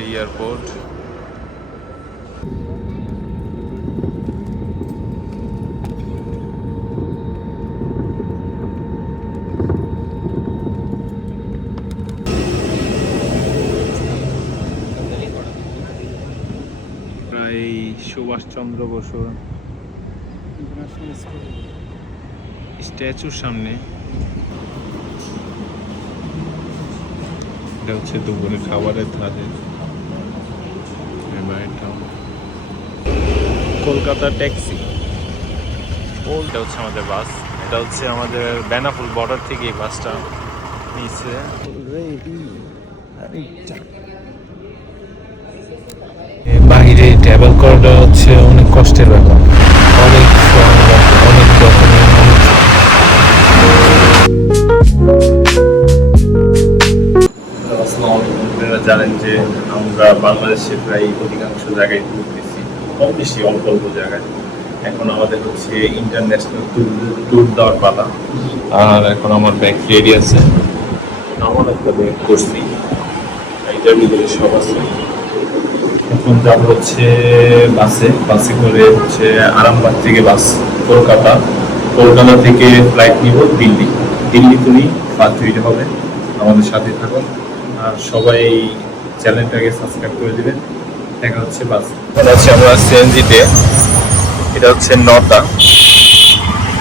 Airport. প্রায় সুভাষচন্দ্র বসু স্ট্যাচুর সামনে। এটা হচ্ছে দুপুরে খাবারের ধারে। কলকাতা ট্যাক্সি। এটা হচ্ছে আমাদের বাস। এটা হচ্ছে আমাদের বেনাপোল বর্ডার থেকে এই বাসটা নিচ্ছে। বাইরে ট্রাভেল করাটা হচ্ছে অনেক কষ্টের ব্যাপার। অনেক অনেক ডকুমেন্ট। আপনারা জানেন যে আমরা বাংলাদেশে প্রায় অধিকাংশ জায়গায় ট্যুর দিচ্ছি, কম বেশি অল্প অল্প জায়গায়। এখন আমাদের হচ্ছে ইন্টারন্যাশনাল ট্যুর দেওয়ার পালা। আর এখন আমার ব্যাগ রেডি আছে, আমার একটা ব্যাগ করছি, এইটার ভিতরে সব আছে। এখন যাবো হচ্ছে বাসে করে হচ্ছে আরামবাগ থেকে বাস কলকাতা, কলকাতা থেকে ফ্লাইট নিব দিল্লি তুমি বাদ হইতে হবে। আমাদের সাথে থাকুন আর সবাই চ্যানেলটাকে সাবস্ক্রাইব করে দিবেন। দেখা হচ্ছে বাস। এখন হচ্ছে আমরা সিএনজিতে। এটা হচ্ছে নটা,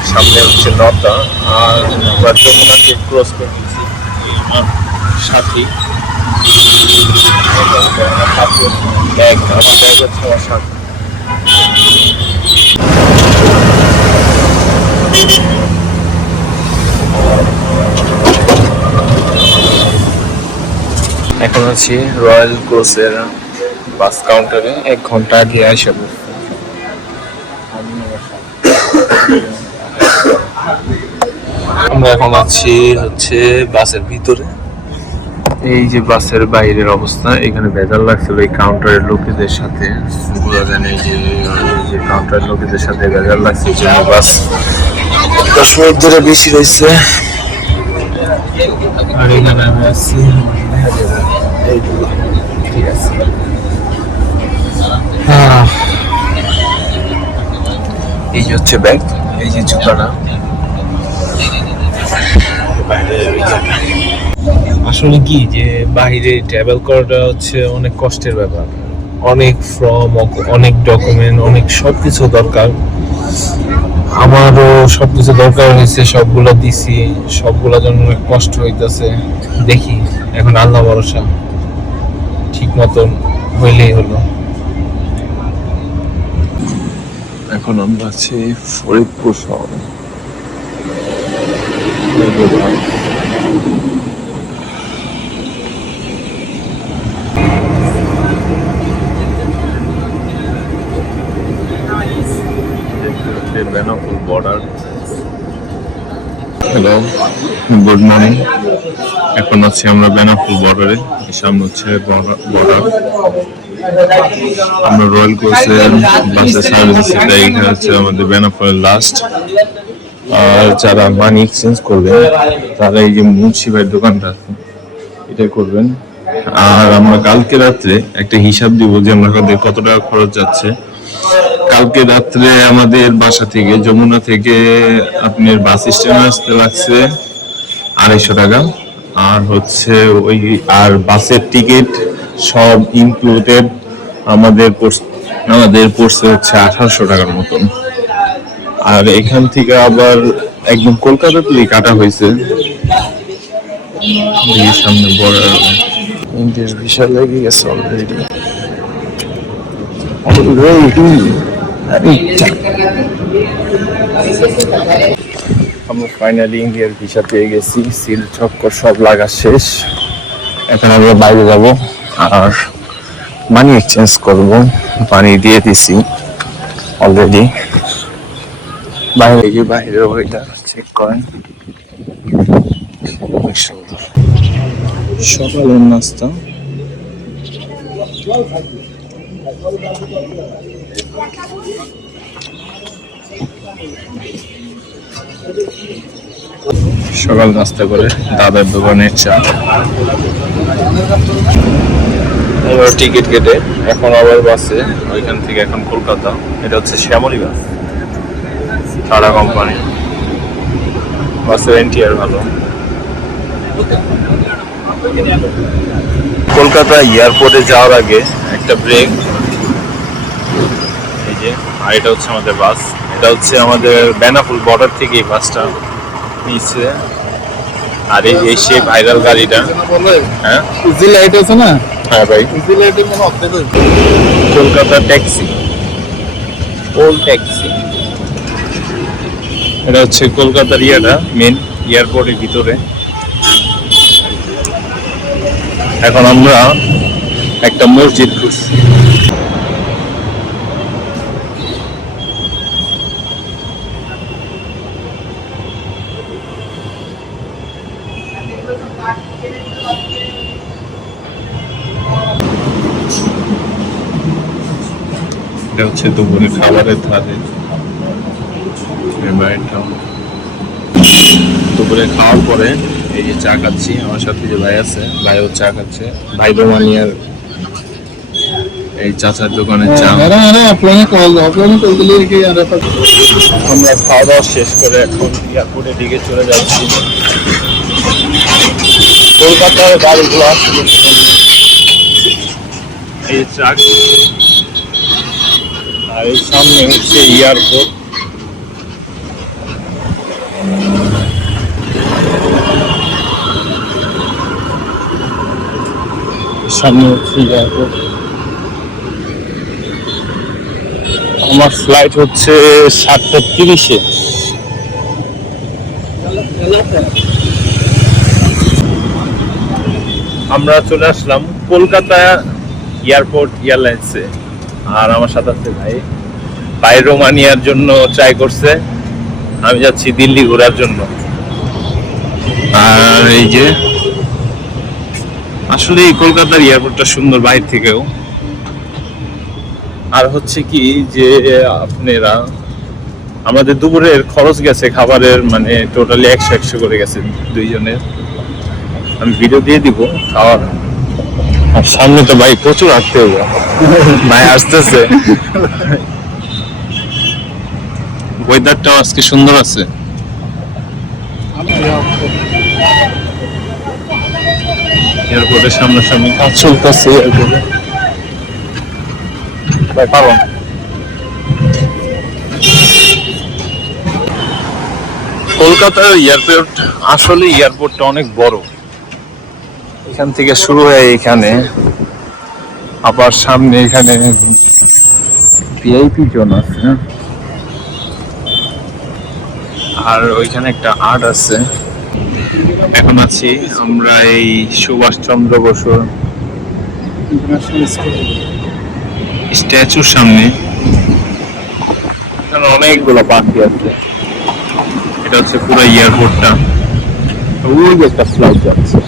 সামনে হচ্ছে নটা। আর আমরা যমুনাকে ক্রস করে দিচ্ছি। সাথী ব্যাগ, আমার ব্যাগ হচ্ছে আমার সাথে। এখন আছি রয়্যাল ক্রসের বাস কাউন্টারে। 1 ঘন্টা আগে আসা আমরা এখন আছি হচ্ছে বাসের ভিতরে। এই যে বাসের বাইরের অবস্থা, এখানে ভেজাল লাগছিল এই কাউন্টারের লোকেদের সাথে। বোঝা যায় না, এই যে কাউন্টারের লোকেদের সাথে ভেজাল লাগছে, এই জন্য বাস 10 মিনিট ধরে বেশি রয়েছে। আর এখানে আমি আছি, ঠিক আছে। এই যে হচ্ছে ব্যাগ, এই যে জুতাটা। আসলে কি যে বাইরে ট্রাভেল করাটা হচ্ছে অনেক কষ্টের ব্যাপার। অনেক ফর্ম, অনেক ডকুমেন্ট, অনেক সবকিছু দরকার। আমারও সবকিছু দরকার হয়েছে, সবগুলো দিছি, সবগুলোর জন্য অনেক কষ্ট হইতেছে। দেখি এখন আল্লাহ ভরসা, ঠিক মতন হইলেই হলো। এখন আমরা আছি ফরিদপুর শহরে। Benapole border. Hello, good morning. এখন আছি আমরা বেনাপোল বর্ডারে। সামনে হচ্ছে বর্ডার। আমরা রয়্যাল ক্রসের বাসে সার্ভিস, তাই এখানে হচ্ছে আমাদের বেনাপোলের লাস্ট। আর যারা মানি এক্সচেঞ্জ করবেন তারা এই যে মুন্সি ভাইয়ের দোকানটা আছে, এটা করবেন। আর আমরা কালকে রাত্রে একটা হিসাব দিব যে আমাদের কত টাকা খরচ যাচ্ছে। কালকে রাত্রে আমাদের বাসা থেকে যমুনা থেকে আপনার বাস স্ট্যান্ডে আসতে লাগছে 250 টাকা। আর হচ্ছে আর বাসের টিকিট সব ইনক্লুডেড আমাদের পড়ছে হচ্ছে 1800 টাকার মতন। আর এখান থেকে আবার একদম কলকাতা থেকে কাটা হয়েছে। সামনে বড় ইন্ডিয়ার ভিসা লেগে গেছে অলরেডি। আমরা ফাইনালি ইন্ডিয়ার ভিসা পেয়ে গেছি। সিল চক্কর সব লাগা শেষ। এখন আমরা বাইরে যাব আর মানি এক্সচেঞ্জ করব। মানি দিয়ে দিছি অলরেডি। বাইরে গিয়ে বাইরের ওয়েদার চেক করেন, অনেক সুন্দর। সকালের নাস্তা। সকাল নাস্তা করে দাদার দোকানে চা। আমরা টিকিট কেটে এখন আবার বাসে, ওইখান থেকে এখন কলকাতা। এটা হচ্ছে শ্যামলী বাস, টাটা কোম্পানি বাসের এনটিআর ভালো। কলকাতা এয়ারপোর্টে যাওয়ার আগে একটা ব্রেক, এই যে। আর এটা হচ্ছে আমাদের বাস, এটা হচ্ছে আমাদের বেনাপুল বর্ডার থেকে এই বাসটা নিচ্ছে। আর এই সে ভাইরাল গাড়িটা, হ্যাঁ ইজি লাইট আছে না? হ্যাঁ ভাই, ইজি লাইটের মনে অর্ধেক হয়েছে। Kolkata taxi, old taxi. এটা হচ্ছে কলকাতার মেন এয়ারপোর্টের ভিতরে। এখন আমরা একটা মসজিদ খুঁজছি। এটা হচ্ছে দুপুরে খাবারের ধারে দুপুরে খাওয়ার পরে এই যে চা খাচ্ছি। আমার সাথে যে ভাই আছে, ভাইও চা খাচ্ছে। ভাই রোমানিয়ার এই চাচার দোকানে চা। আমরা আমরা খাওয়া দাওয়া শেষ করে এখন এয়ারপোর্টের দিকে চলে যাচ্ছি। কলকাতার গাড়িগুলো আসলে এই ট্রাক, আর এই সামনে হচ্ছে এয়ারপোর্ট। সামনে হচ্ছে এয়ারপোর্ট। আমার ফ্লাইট হচ্ছে 7:30-এ। আমরা চলে আসলাম কলকাতা এয়ারপোর্ট এয়ারলাইন্সে। আর আমার সাথে আছে ভাই রোমানিয়ার জন্য ট্রাই করছে, আমি যাচ্ছি দিল্লি ঘোরার জন্য। আর এই যে আসলে এই কলকাতার এয়ারপোর্টটা সুন্দর বাইরে থেকেও। আর হচ্ছে কি যে আপনারা, আমাদের দুপুরের খরচ গেছে খাবারের, মানে টোটালি 100 করে গেছে দুইজনের। আমি ভিডিও দিয়ে দিব খাওয়ার। আর সামনে তো ভাই প্রচুর আসতে হবে, ভাই আসতেছে। ওয়েদারটাও আজকে সুন্দর আছে। এয়ারপোর্টের সামনাসামনি কাজ চলতেছে এয়ারপোর্টে। ভাই পারো কলকাতার এয়ারপোর্ট, আসলে এয়ারপোর্টটা অনেক বড়। এখান থেকে শুরু হয় এখানে, আবার সামনে এখানে ভিআইপি জোন আছে, আর ওইখানে একটা আর্ট আছে। এখন আছি আমরা এই সুভাষ চন্দ্র বসু স্ট্যাচুর সামনে। এখানে অনেকগুলো পাখি আছে। এটা হচ্ছে পুরো এয়ারপোর্টটা। ওই যে একটা ফ্লাইট যাচ্ছে,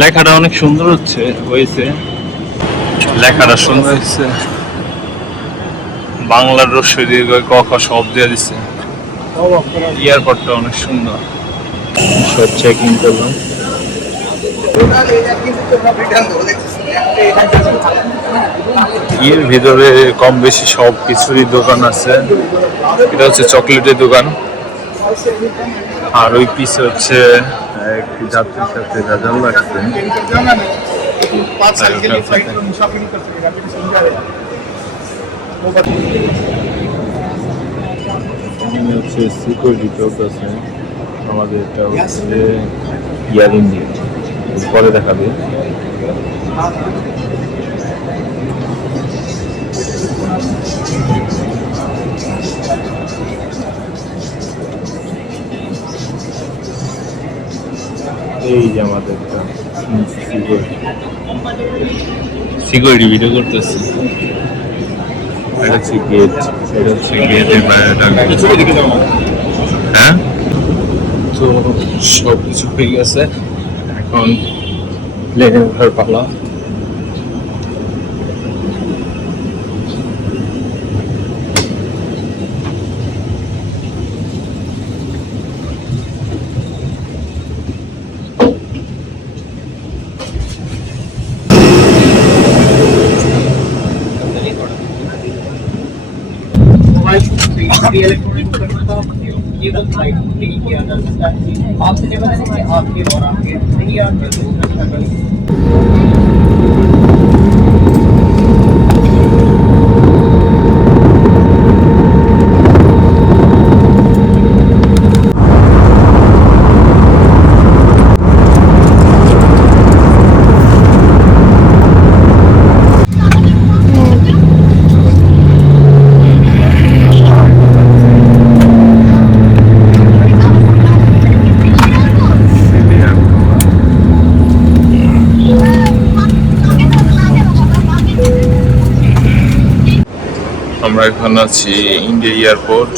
লেখাটা অনেক সুন্দর হয়েছে। লেখাটা সুন্দর হয়েছে, বাংলার রস্য দীর্ঘ ক খ সব দিয়ে দিচ্ছে। এয়ারপোর্টটা অনেক সুন্দর। সব চেকিং করলাম। এর ভিতরে কম বেশি সব কিছুরই দোকান আছে। এটা হচ্ছে চকলেটের দোকান, আর ওই পিছে হচ্ছে একটি যাত্রীর সাথে গাজাল লাগছে। হচ্ছে সিকিউরিটি চলতেছে আমাদের। এটা হচ্ছে এয়ার ইন্ডিয়া, পরে দেখাবে। এই যে আমাদের সিকিউরিটি ভিডিও করতেছে। এটা হচ্ছে গেট, এটা হচ্ছে গেটের বাইরেটা। হ্যাঁ, তো সব কিছু হয়ে গেছে, এখন প্লেনে ওঠার পালা। सभी इलेक्ट्रॉनिक उपकरणों का केबल साइट नहीं किया जा सकता है। आपसे निवेदन है कि आपके और आपके परिवार के लोगों की सुरक्षा करें। আমরা এখন আছি ইন্ডিয়া এয়ারপোর্ট।